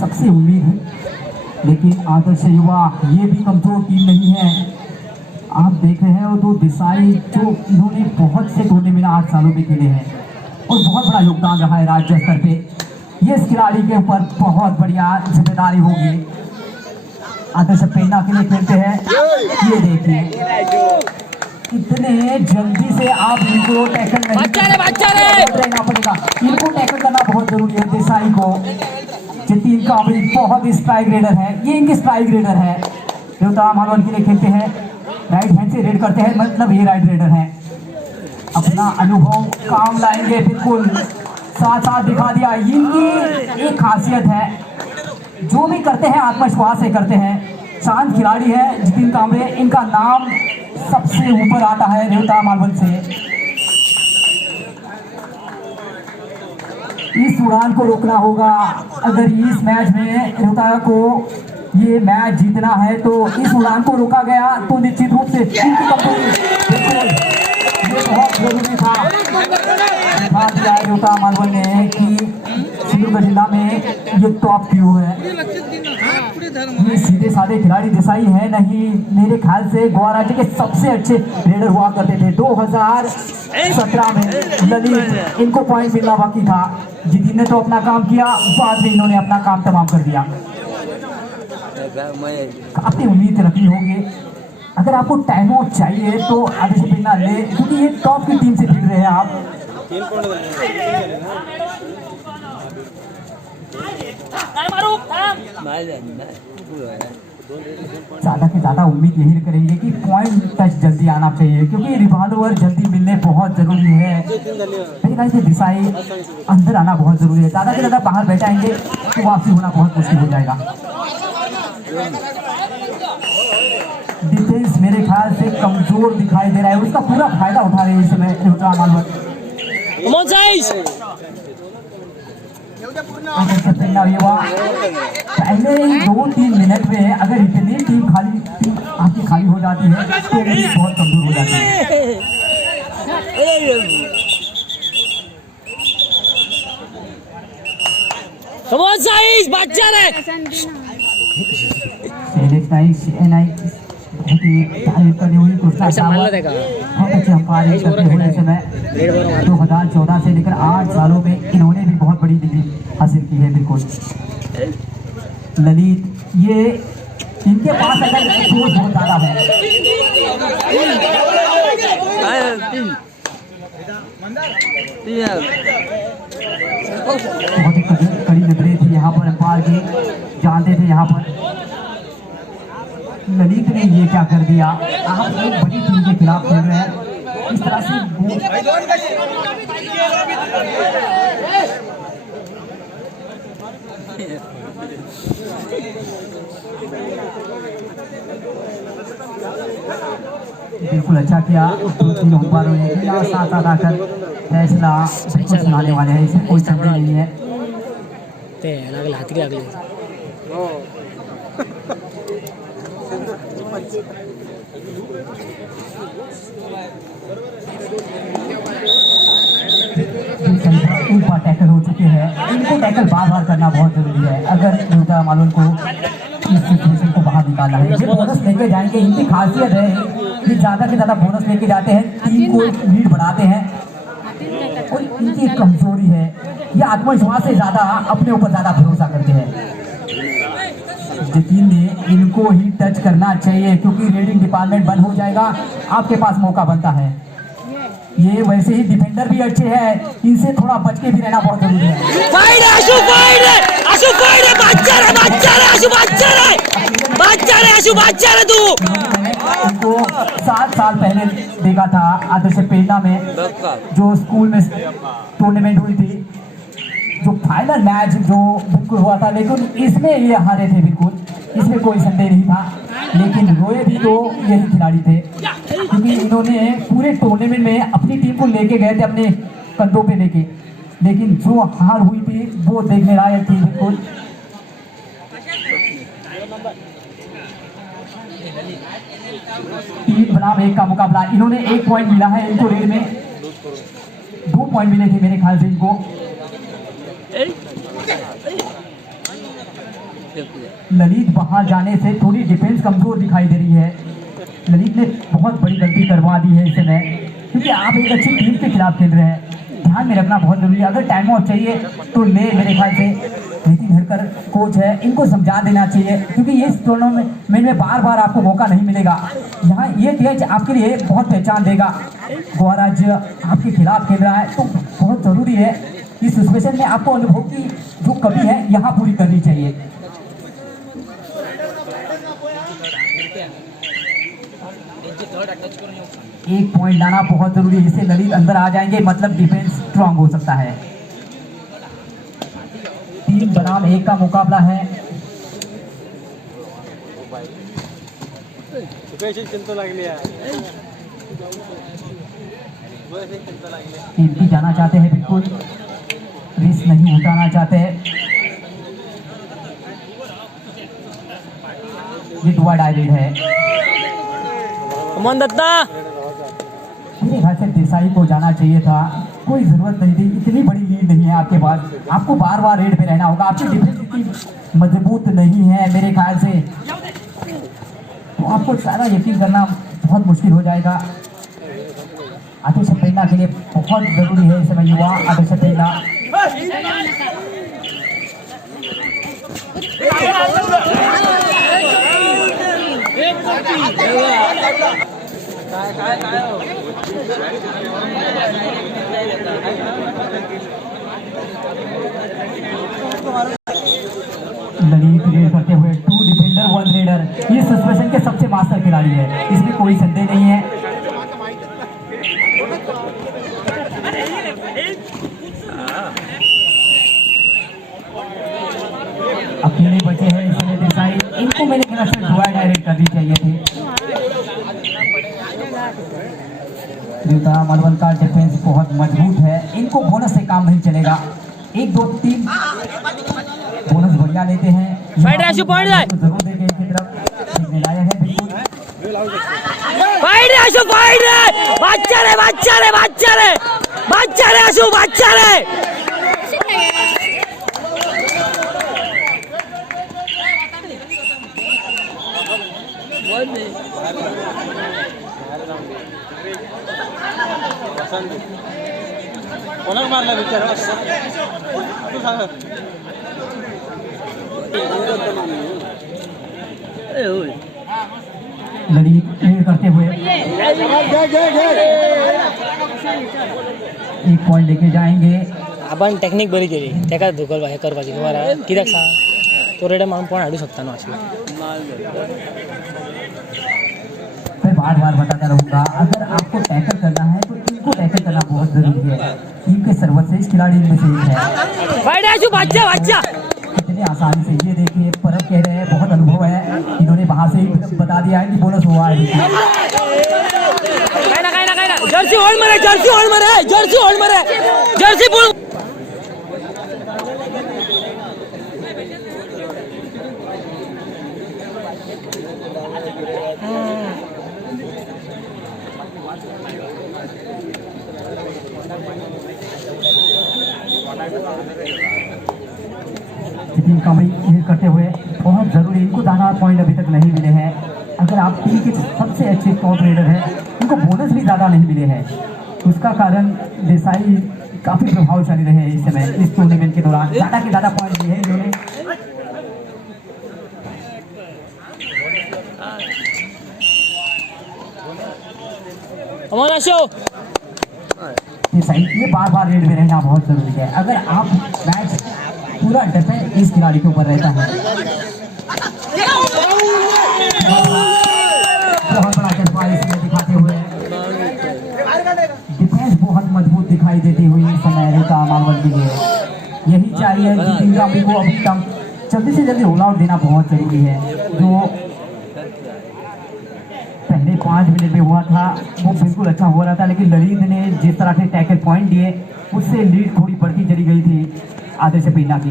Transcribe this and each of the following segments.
सबसे उम्मीद है, लेकिन आदर्श युवा ये भी कमजोर टीम नहीं है। आप देख रहे हो तो देसाई जो इन्होंने बहुत से टूर्नामेंट 8 सालों में खेले हैं और बहुत बड़ा योगदान रहा है राज्य स्तर पे। ये इस खिलाड़ी के ऊपर बहुत बढ़िया जिम्मेदारी होगी। आदर्श प्रेरणा के लिए खेलते हैं। ये देखिए कितने जल्दी से आप इनको टैकल रहना पड़ेगा, इनको टैकल करना बहुत जरूरी है। देसाई को जतीन कांबड़ी बहुत स्ट्राइक रेडर है, ये इनके स्ट्राइक रेडर है। देवता मालवन के लिए खेलते हैं, राइट हैंड से रेड करते हैं, मतलब ये राइट रेडर है। अपना अनुभव काम लाएंगे, बिल्कुल साथ साथ दिखा दिया। इनकी एक खासियत है, जो भी करते हैं आत्मविश्वास से करते हैं। शांत खिलाड़ी है जतीन कांबड़े, इनका नाम सबसे ऊपर आता है देवता मालवन से। इस उड़ान को रोकना होगा। अगर इस मैच में देवता को ये मैच जीतना है तो इस उड़ान को रोका गया तो निश्चित रूप से इनकी कमजोरी ये बहुत जरूरी था। दिखा दिया देवता मालवन ने कि सिंधुदुर्ग जिला में ये टॉप क्यों है। ये सीधे साधे खिलाड़ी देसाई है नहीं, मेरे ख्याल से गोवा राज्य के सबसे अच्छे रेडर हुआ करते थे। 2017 में ललित, इनको पॉइंट मिलना बाकी था। जितिन ने तो अपना काम किया, बाद में इन्होंने अपना काम तमाम कर दिया। काफी उम्मीद रखनी होगी। अगर आपको टाइम आउट चाहिए तो आदेश प्रेरणा ले, क्योंकि ये टॉप की टीम से भिड़ रहे हैं आप। ज्यादा से ज्यादा उम्मीद यही करेंगे कि पॉइंट टच जल्दी आना चाहिए, क्योंकि रिवॉल्वर जल्दी मिलने बहुत जरूरी है। मेरी ख्याल से दिशाई अंदर आना बहुत जरूरी है। ज्यादा से ज्यादा बाहर बैठाएंगे तो वापसी होना बहुत मुश्किल हो जाएगा। डिफेंस मेरे ख्याल से कमजोर दिखाई दे रहा है, उसका पूरा फायदा उठा रहे हैं इस समय देवता मालवन। पहले 2-3 मिनट में अगर इतनी टीम आपकी खाली हो जाती है तो बहुत कमजोर हो जाती है। बहुत अच्छे अंपायरिंग करते हुए इस समय 2014 से लेकर 8 सालों में इन्होंने भी बहुत बड़ी डिग्री हासिल की है। बिल्कुल ललित, ये इनके पास अगर जोश बहुत ज्यादा है। बहुत ही कड़ी नजरें थी यहाँ पर अंपायर की, जानते थे यहाँ पर ललित ने ये क्या कर दिया। आप एक बड़ी टीम के खिलाफ खेल रहे हैं, इस तरह से बिल्कुल अच्छा किया। 2-3 अंपायरों ने साथ साथ आकर फैसला बिल्कुल सुनाने वाले हैं, इसमें कोई संदेह नहीं है। ऊपर टैकल हो चुके हैं, इनको टैकल बार करना बहुत जरूरी है अगर देवता मालवन को इस सिचुएशन को बाहर निकालना है। ये बोनस लेके जाएंगे, इनकी खासियत है कि ज्यादा से ज्यादा बोनस लेके जाते हैं, टीम को लीड बढ़ाते हैं। और इनकी कमजोरी है, ये आत्मविश्वास से ज्यादा अपने ऊपर ज्यादा भरोसा करते हैं। जतीन ने इनको ही टच करना चाहिए, क्योंकि रेडिंग डिपार्टमेंट बंद हो जाएगा, आपके पास मौका बनता है। ये वैसे ही डिफेंडर भी अच्छे हैं, इनसे थोड़ा बच के भी रहना बहुत जरूरी है। इनको 7 साल पहले देखा था आदर्श प्रेरणा में, जो स्कूल में टूर्नामेंट हुई थी, जो फाइनल मैच जो बिल्कुल हुआ था, लेकिन इसमें ये हारे थे बिल्कुल, इसमें कोई संदेह नहीं था। लेकिन रोए भी तो यही खिलाड़ी थे, क्योंकि इन्होंने पूरे टूर्नामेंट में अपनी टीम को लेके गए थे अपने कंधों पे लेके, लेकिन जो हार हुई थी वो देखने लायक थी बिल्कुल। 3 बनाम 1 का मुकाबला, इन्होंने 1 पॉइंट मिला है इनको रेड में, 2 पॉइंट मिले थे मेरे ख्याल से इनको। ललित बाहर जाने से थोड़ी डिफेंस कमजोर दिखाई दे रही है। ललित ने बहुत बड़ी गलती करवा दी है इस समय, क्योंकि आप एक अच्छी टीम के खिलाफ खेल रहे हैं। ध्यान में रखना बहुत जरूरी है। अगर टाइम आउट चाहिए तो ले, मेरे ख्याल से नितिन हरकर कोच है, इनको समझा देना चाहिए, क्योंकि ये टूर्नामेंट में बार बार आपको मौका नहीं मिलेगा। यहाँ ये मैच आपके लिए बहुत पहचान देगा। गोवा राज्य आपके खिलाफ खेल रहा है, तो बहुत जरूरी है इस सिचुएशन में आपको अनुभव की जो कमी है यहाँ पूरी करनी चाहिए। एक पॉइंट लाना बहुत जरूरी है, जिससे ललित अंदर आ जाएंगे, मतलब डिफेंस स्ट्रांग हो सकता है। 3 बनाम 1 का मुकाबला है। टीम जाना चाहते हैं, बिल्कुल रिस्क नहीं उठाना चाहते हैं। ये दुआ डायरेक्ट है। दत्ता मेरे ख्याल से देसाई को जाना चाहिए था, कोई जरूरत नहीं थी। इतनी बड़ी लीड नहीं है आपके पास, आपको बार बार रेड पे रहना होगा। आपकी डिफेंस इतनी मजबूत नहीं है मेरे ख्याल से, तो आपको सारा यकीन करना बहुत मुश्किल हो जाएगा। आतिश पेड़ना के लिए बहुत जरूरी है इस समय युवा आतिश पेड़ना। ललित रेड करते हुए 2 डिफेंडर 1 रेडर, ये सस्पेंशन के सबसे मास्टर खिलाड़ी है, इसमें कोई संदेह नहीं है। अकेले बचे हैं इसमें देसाई, इनको मेरे ख्याल से दुआ डायरेक्ट करनी चाहिए थी। देवता मलवल का डिफेंस बहुत मजबूत है, इनको बोनस से काम नहीं चलेगा। 1 2 3 बोनस बढ़िया लेते हैं। फाइट राशु पॉइंट जाए जरूर देंगे इनकी तरफ, लाया है बिल्कुल। फाइट राशु फाइट रे, बच्चा रे बच्चा रे बच्चा रे बच्चा रे आशु बच्चा रे। कोणाला मारला विचार लड़ी करते हुए 1 पॉइंट लेके जाएंगे। आपण टेक्निक बरी केली, त्याका धुकल हे करपाची तुम्हाला कित्याक सांग, तो रेडा मारून पण हाडू शकता ना अशी। मैं बार बार बताता रहूंगा, अगर आपको टैकल करना है तो इनको टैकल करना बहुत जरूरी है। टीम के सर्वश्रेष्ठ खिलाड़ी इनमें से एक है। फाइट आशु बच्चा बच्चा कितने आसानी से, ये देखिए परब कह रहे हैं, बहुत अनुभव है, इन्होंने बाहर से ही बता दिया है कि बोनस हुआ है। जर्सी होल्ड मरे, जर्सी होल्ड मरे, जर्सी होल्ड मरे, जर्सी बोल। कमी करते हुए बहुत जरूरी, इनको दाना पॉइंट अभी तक नहीं मिले हैं। अगर आप टीम के सबसे अच्छे टॉप रेडर हैं, इनको बोनस भी ज़्यादा नहीं मिले हैं, उसका कारण देसाई काफ़ी प्रभावशाली रहे इस समय इस टूर्नामेंट के दौरान। ज़्यादा के ज़्यादा पॉइंट लिए हैं इन्होंने। देसाई ये बार बार रेड में रहना बहुत जरूरी है। अगर आप मैच पूरा डिफेंस इस खिलाड़ी के ऊपर रहता है। बहुत बड़ा जज्बा इसमें दिखाते हुए, डिफेंस बहुत मजबूत दिखाई देती हुई इस समय रेखा मालवल के लिए। यही चाहिए कि इंद्रामी को अभी तक जल्दी से जल्दी रोल आउट देना बहुत जरूरी है। जो पहले 5 मिनट में हुआ था वो बिल्कुल अच्छा हो रहा था, लेकिन ललित ने जिस तरह से टैकल पॉइंट दिए उससे लीड थोड़ी बढ़ती चली गई थी आदिश पेड़ना की।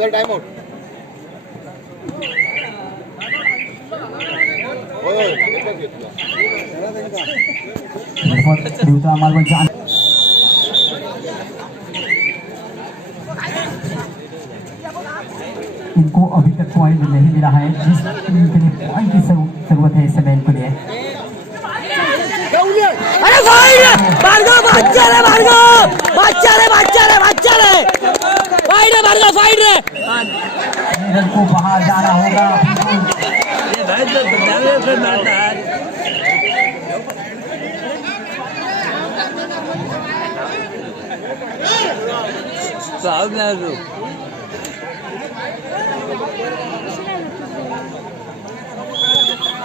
Time out. देवता मालवल जान इनको अभी तक पॉइंट नहीं मिला है, जिस टीम के लिए पॉइंट की जरूरत है इस समय इनको लिए। अरे भार्गव बच्चा रे फाइट रे नीरज को बाहर जाना होगा।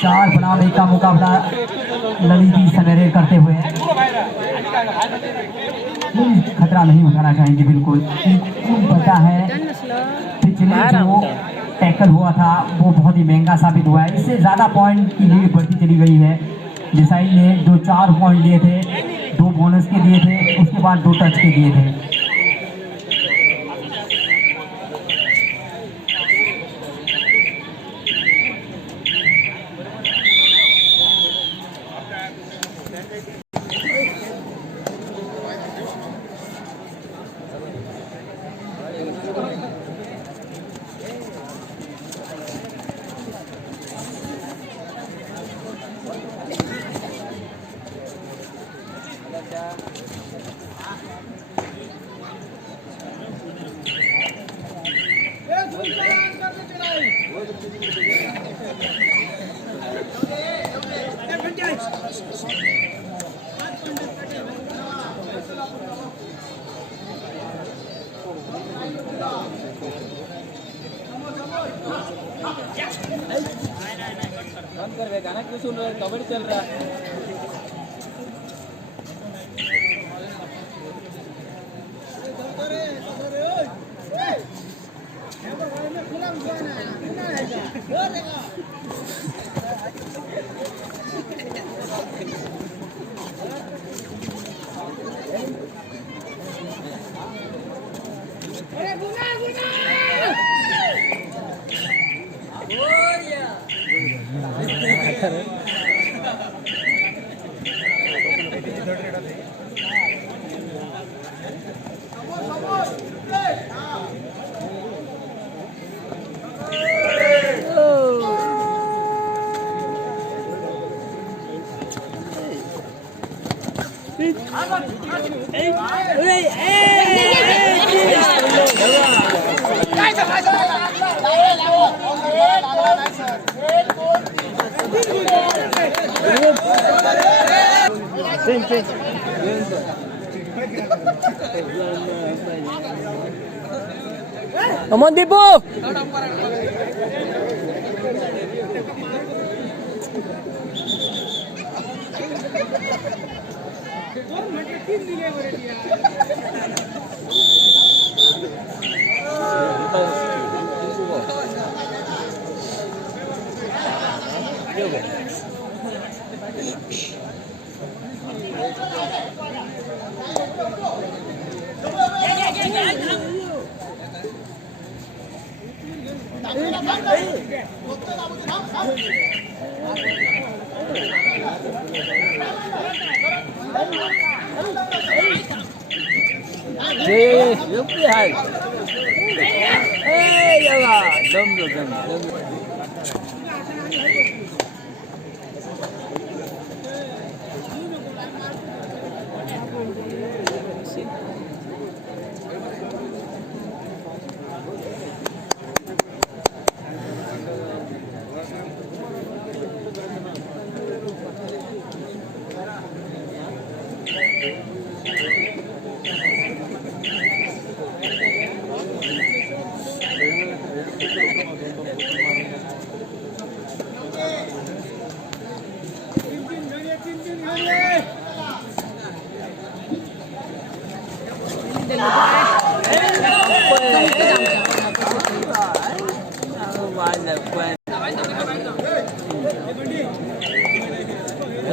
चार बनाने का मुकाबला ललित सवेरे करते हुए खतरा नहीं उठाना चाहेंगे बिल्कुल। उनको पता है पिछले जो टैकल हुआ था वो बहुत ही महंगा साबित हुआ है, इससे ज्यादा पॉइंट की लीड बढ़ती चली गई है। डिसाइड ने जो 4 पॉइंट लिए थे, 2 बोनस के दिए थे, उसके बाद 2 टच के दिए थे। गाना क्यों सुन रहे हो? कबड्डी चल रहा है। Come on, Deepu!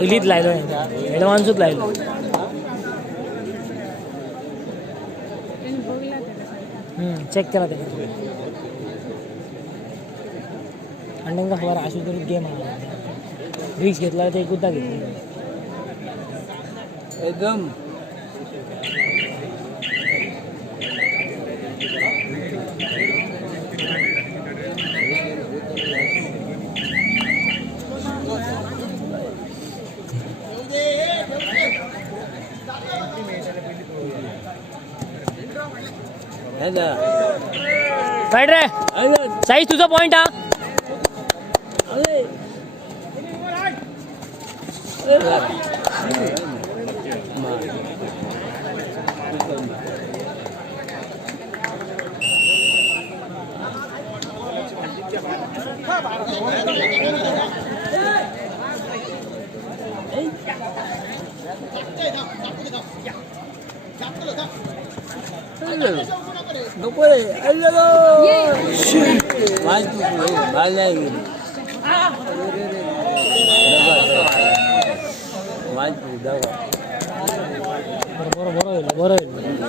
पहिलीच लायलो ॲडव्हान्सच लायलो चेक केला ते आणि त्यांना खबर अशी तरी गेम रिक्स घेतला ते गुद्दा घेतली एकदम फाईट रे साईज तुझा पॉइंट हा नको रे माल नाही बरं होईल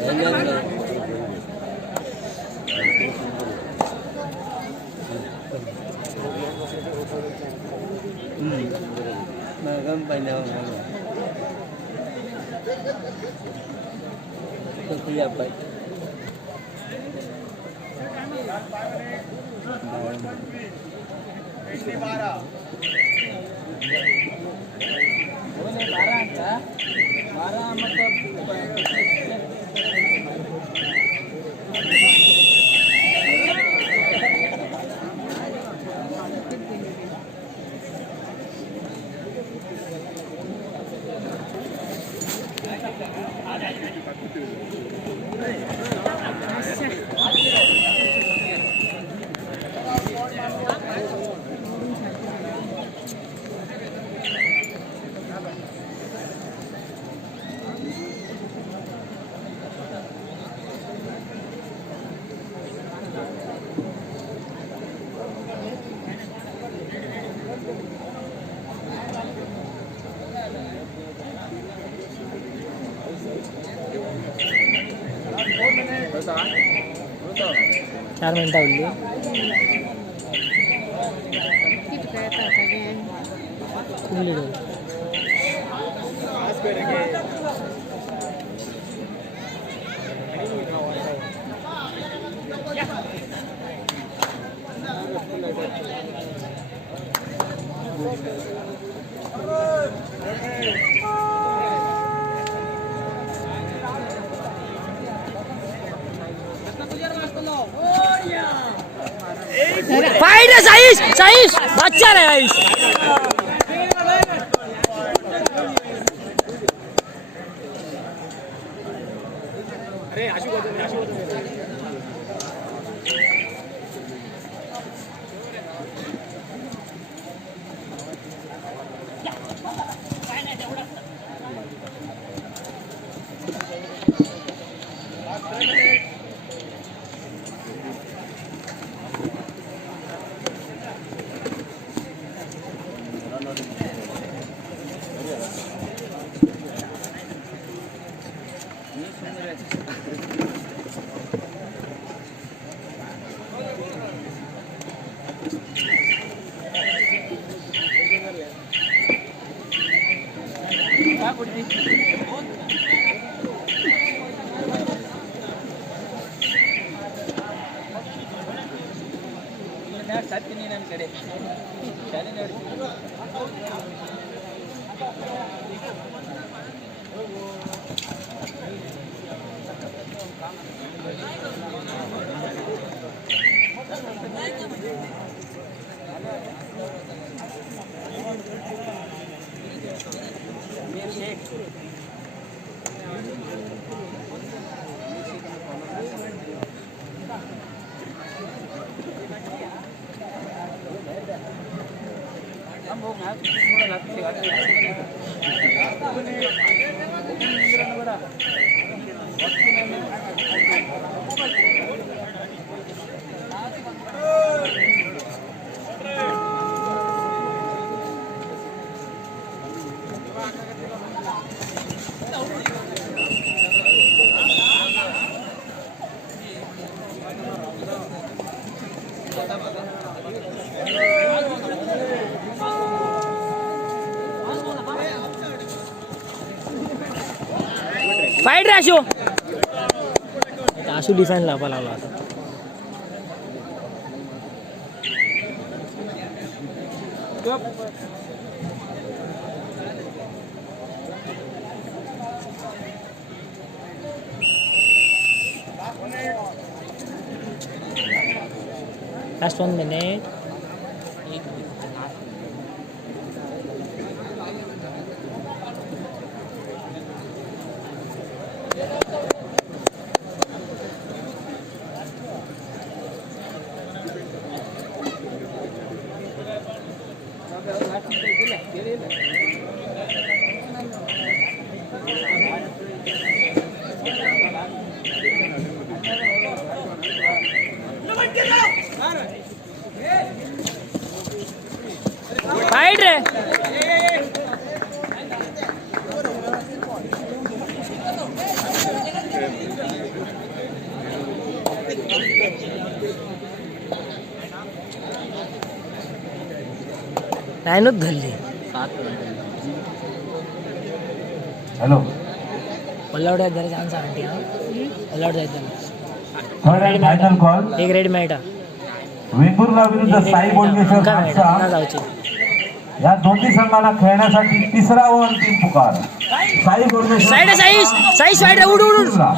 चार मिनिटं उरली कुठली डोल फाइट है साइश साइश बच्चा है साइश फाइट रे आशू आशू डिफाइन लावा लागला आता लास्ट 1 मिनिट. फाइट रे. लाईनच धरली. हॅलो पल्लावड आहेत जरा चान्स आणते हा. पल्लावड जायचं थर्ड अँड फायनल कॉल एक रेड मेळटा. वेंगुर्ला विरुद्ध साई बोलकेश्वर मेळटा नागसा जाऊची. या दोन्ही संघांना खेळण्यासाठी तिसरा व अंतिम पुकार. साई बोलकेश्वर साईड साईड साईड साईड उड उड उड. नागसा.